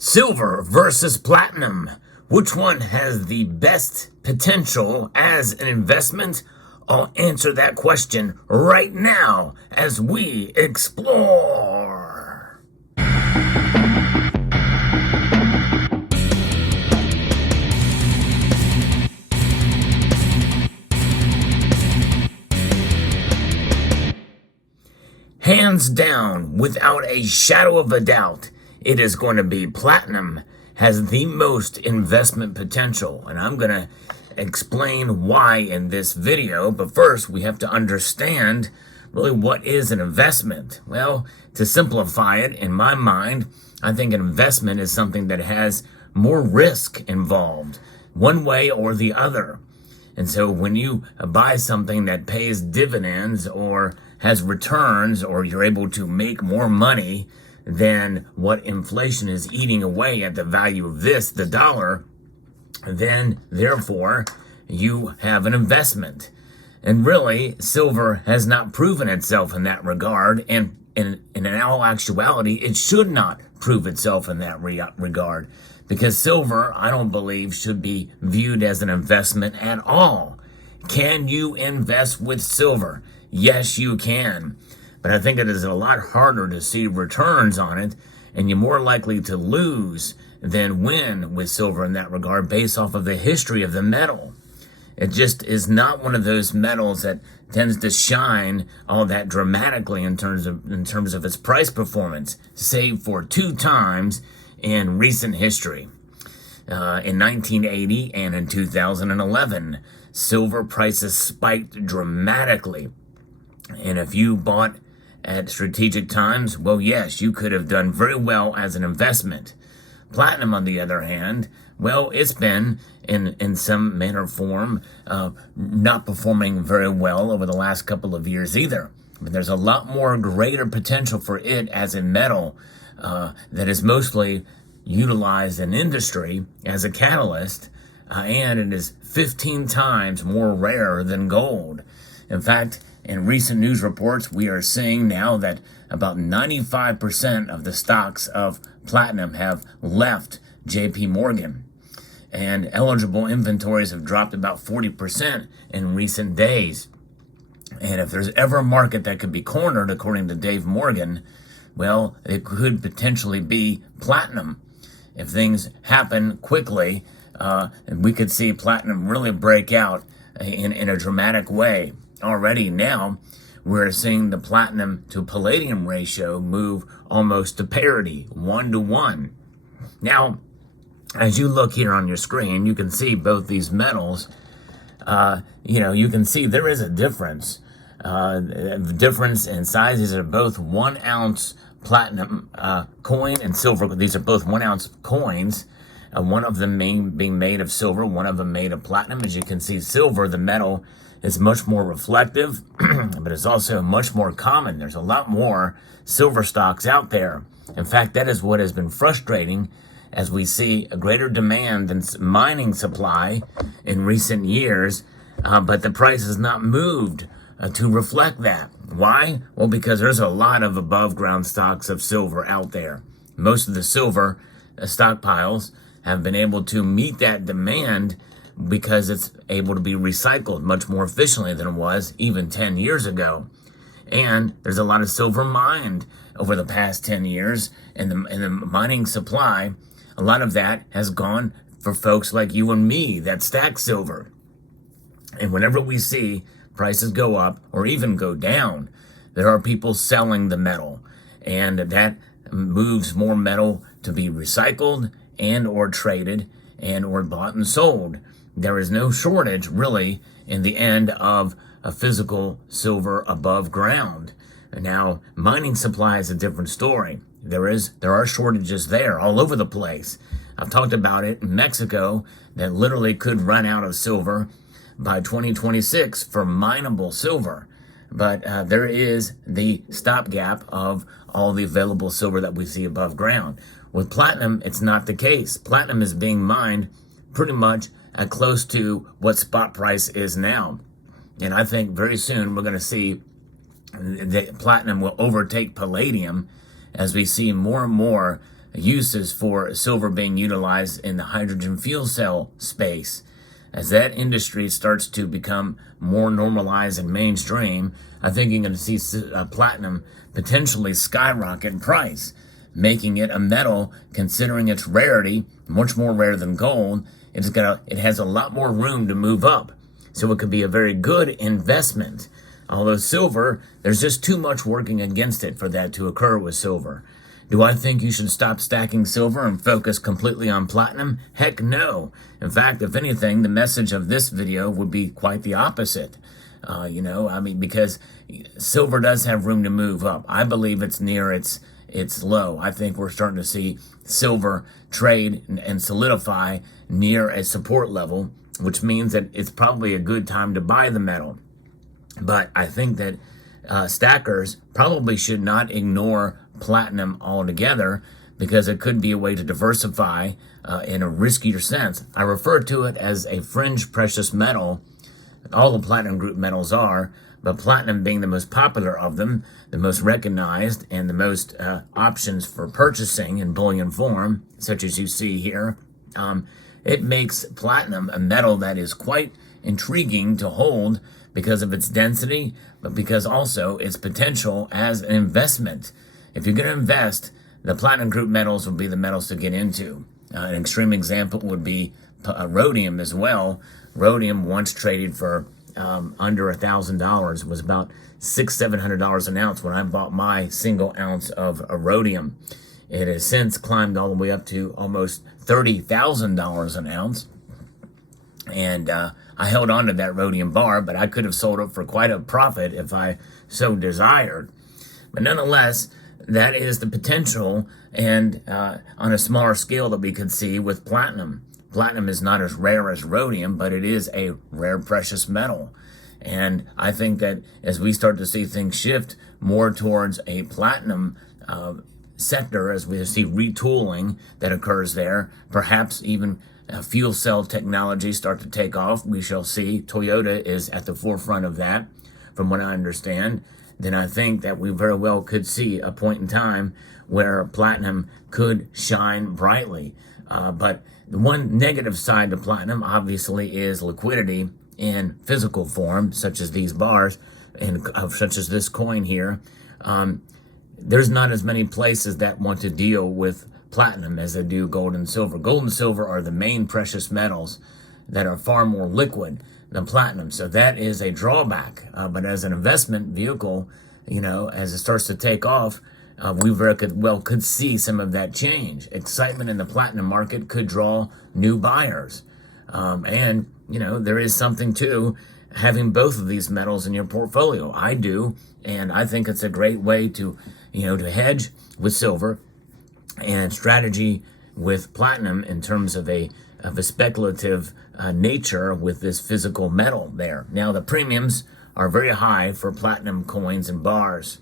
Silver versus platinum. Which one has the best potential as an investment? I'll answer that question right now as we explore. Hands down, without a shadow of a doubt, it is going to be platinum has the most investment potential. And I'm going to explain why in this video. But first, we have to understand really what is an investment. Well, to simplify it, in my mind, I think an investment is something that has more risk involved, one way or the other. And so when you buy something that pays dividends or has returns, or you're able to make more money than what inflation is eating away at the value of the dollar, then therefore you have an investment. And really, silver has not proven itself in that regard, and in all actuality, it should not prove itself in that regard, because silver, I don't believe, should be viewed as an investment at all. Can you invest with silver? Yes, you can. But I think it is a lot harder to see returns on it, and you're more likely to lose than win with silver in that regard based off of the history of the metal. It just is not one of those metals that tends to shine all that dramatically in terms of its price performance, save for 2 times in recent history. In 1980 and in 2011, silver prices spiked dramatically. And if you bought at strategic times, well, yes, you could have done very well as an investment. Platinum, on the other hand, well, it's been in some manner or form not performing very well over the last couple of years either. But there's a lot more greater potential for it as a metal that is mostly utilized in industry as a catalyst, and it is 15 times more rare than gold. In fact, in recent news reports, we are seeing now that about 95% of the stocks of platinum have left JP Morgan, and eligible inventories have dropped about 40% in recent days. And if there's ever a market that could be cornered, according to Dave Morgan, well, it could potentially be platinum. If things happen quickly, we could see platinum really break out in a dramatic way. Already now, we're seeing the platinum to palladium ratio move almost to parity, 1-to-1. Now, as you look here on your screen, you can see both these metals. You can see there is a difference. The difference in size. These are both 1 ounce platinum coin and silver. These are both 1 ounce coins. One of them being made of silver, one of them made of platinum. As you can see, silver, the metal, is much more reflective, but it's also much more common. There's a lot more silver stocks out there. In fact, that is what has been frustrating, as we see a greater demand than mining supply in recent years, but the price has not moved to reflect that. Why? Well, because there's a lot of above ground stocks of silver out there. Most of the silver stockpiles have been able to meet that demand because it's able to be recycled much more efficiently than it was even 10 years ago. And there's a lot of silver mined over the past 10 years, and the mining supply, a lot of that has gone for folks like you and me that stack silver. And whenever we see prices go up or even go down, there are people selling the metal, and that moves more metal to be recycled and or traded and or bought and sold. There is no shortage, really, in the end of a physical silver above ground. Now, mining supply is a different story. There are shortages there all over the place. I've talked about it in Mexico that literally could run out of silver by 2026 for mineable silver. But there is the stopgap of all the available silver that we see above ground. With platinum, it's not the case. Platinum is being mined pretty much close to what spot price is now. And I think very soon we're going to see that platinum will overtake palladium as we see more and more uses for silver being utilized in the hydrogen fuel cell space. As that industry starts to become more normalized and mainstream, I think you're going to see platinum potentially skyrocket in price, making it a metal, considering its rarity, much more rare than gold. It has a lot more room to move up. So it could be a very good investment. Although silver, there's just too much working against it for that to occur with silver. Do I think you should stop stacking silver and focus completely on platinum? Heck no. In fact, if anything, the message of this video would be quite the opposite. Because silver does have room to move up. I believe it's near its low. I think we're starting to see silver trade and solidify near a support level, which means that it's probably a good time to buy the metal. But I think that stackers probably should not ignore platinum altogether, because it could be a way to diversify in a riskier sense. I refer to it as a fringe precious metal. All the platinum group metals are, but platinum being the most popular of them, the most recognized, and the most options for purchasing in bullion form, such as you see here. It makes platinum a metal that is quite intriguing to hold because of its density, but because also its potential as an investment. If you're going to invest, the platinum group metals would be the metals to get into. An extreme example would be rhodium as well. Rhodium once traded for under $1,000, was about $600-700 an ounce when I bought my single ounce of rhodium. It has since climbed all the way up to almost $30,000 an ounce. And I held on to that rhodium bar, but I could have sold it for quite a profit if I so desired. But nonetheless, that is the potential, and on a smaller scale that we could see with platinum. Platinum is not as rare as rhodium, but it is a rare precious metal. And I think that as we start to see things shift more towards a platinum sector, as we see retooling that occurs there, perhaps even fuel cell technology start to take off, we shall see. Toyota is at the forefront of that, from what I understand. Then I think that we very well could see a point in time where platinum could shine brightly. But the one negative side to platinum, obviously, is liquidity in physical form, such as these bars, and such as this coin here. There's not as many places that want to deal with platinum as they do gold and silver. Gold and silver are the main precious metals that are far more liquid than platinum. So that is a drawback. But as an investment vehicle, as it starts to take off, we very could see some of that change. Excitement in the platinum market could draw new buyers. And there is something to having both of these metals in your portfolio. I do, and I think it's a great way to hedge with silver and strategy with platinum in terms of a speculative nature with this physical metal there. Now, the premiums are very high for platinum coins and bars.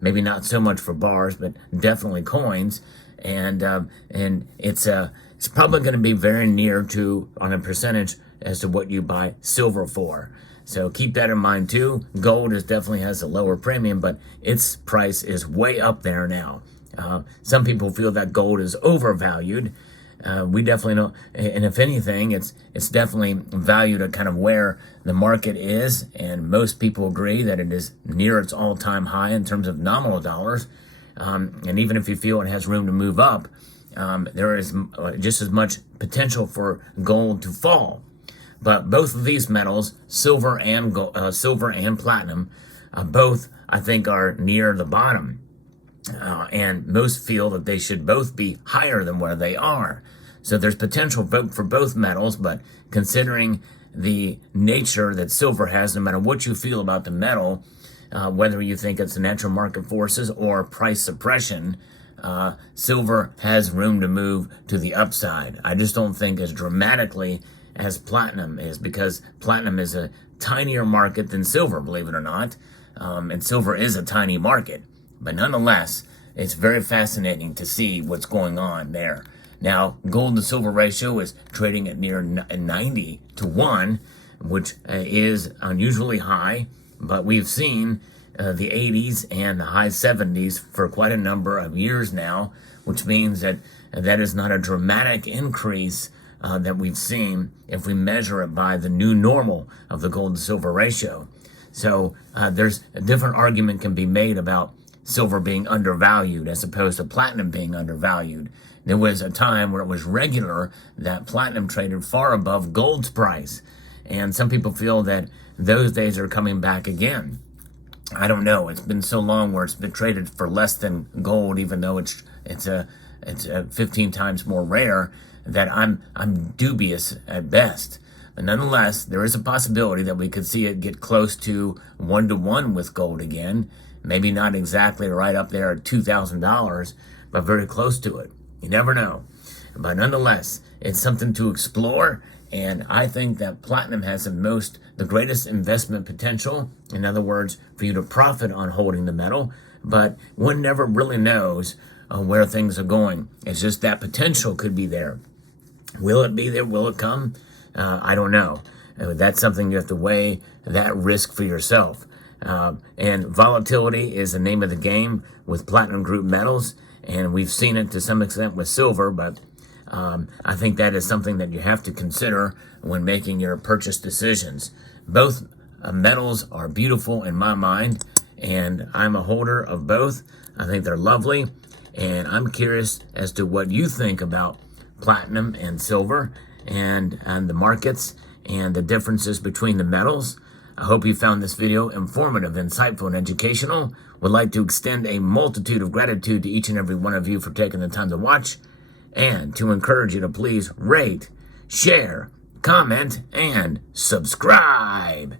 Maybe not so much for bars, but definitely coins. And it's probably going to be very near to, on a percentage, as to what you buy silver for. So keep that in mind too. Gold definitely has a lower premium, but its price is way up there now. Some people feel that gold is overvalued. We definitely don't, and if anything, it's definitely valued at kind of where the market is, and most people agree that it is near its all-time high in terms of nominal dollars. And even if you feel it has room to move up, there is just as much potential for gold to fall. But both of these metals, silver and platinum, both I think are near the bottom. And most feel that they should both be higher than where they are. So there's potential for both metals, but considering the nature that silver has, no matter what you feel about the metal, whether you think it's the natural market forces or price suppression, silver has room to move to the upside. I just don't think as dramatically as platinum is, because platinum is a tinier market than silver, believe it or not. And silver is a tiny market. But nonetheless, it's very fascinating to see what's going on there. Now, gold to silver ratio is trading at near 90 to 1, which is unusually high. But we've seen the 80s and the high 70s for quite a number of years now, which means that that is not a dramatic increase that we've seen if we measure it by the new normal of the gold to silver ratio. So there's a different argument can be made about silver being undervalued as opposed to platinum being undervalued. There was a time where it was regular that platinum traded far above gold's price. And some people feel that those days are coming back again. I don't know. It's been so long where it's been traded for less than gold, even though it's 15 times more rare, that I'm dubious at best. But nonetheless, there is a possibility that we could see it get close to 1-to-1 with gold again. Maybe not exactly right up there at $2,000, but very close to it. You never know. But nonetheless, it's something to explore. And I think that platinum has the greatest investment potential. In other words, for you to profit on holding the metal. But one never really knows where things are going. It's just that potential could be there. Will it be there? Will it come? I don't know. That's something you have to weigh that risk for yourself. And volatility is the name of the game with platinum group metals. And we've seen it to some extent with silver, but I think that is something that you have to consider when making your purchase decisions. Both metals are beautiful in my mind, and I'm a holder of both. I think they're lovely, and I'm curious as to what you think about platinum and silver and the markets and the differences between the metals. I hope you found this video informative, insightful, and educational. Would like to extend a multitude of gratitude to each and every one of you for taking the time to watch, and to encourage you to please rate, share, comment, and subscribe.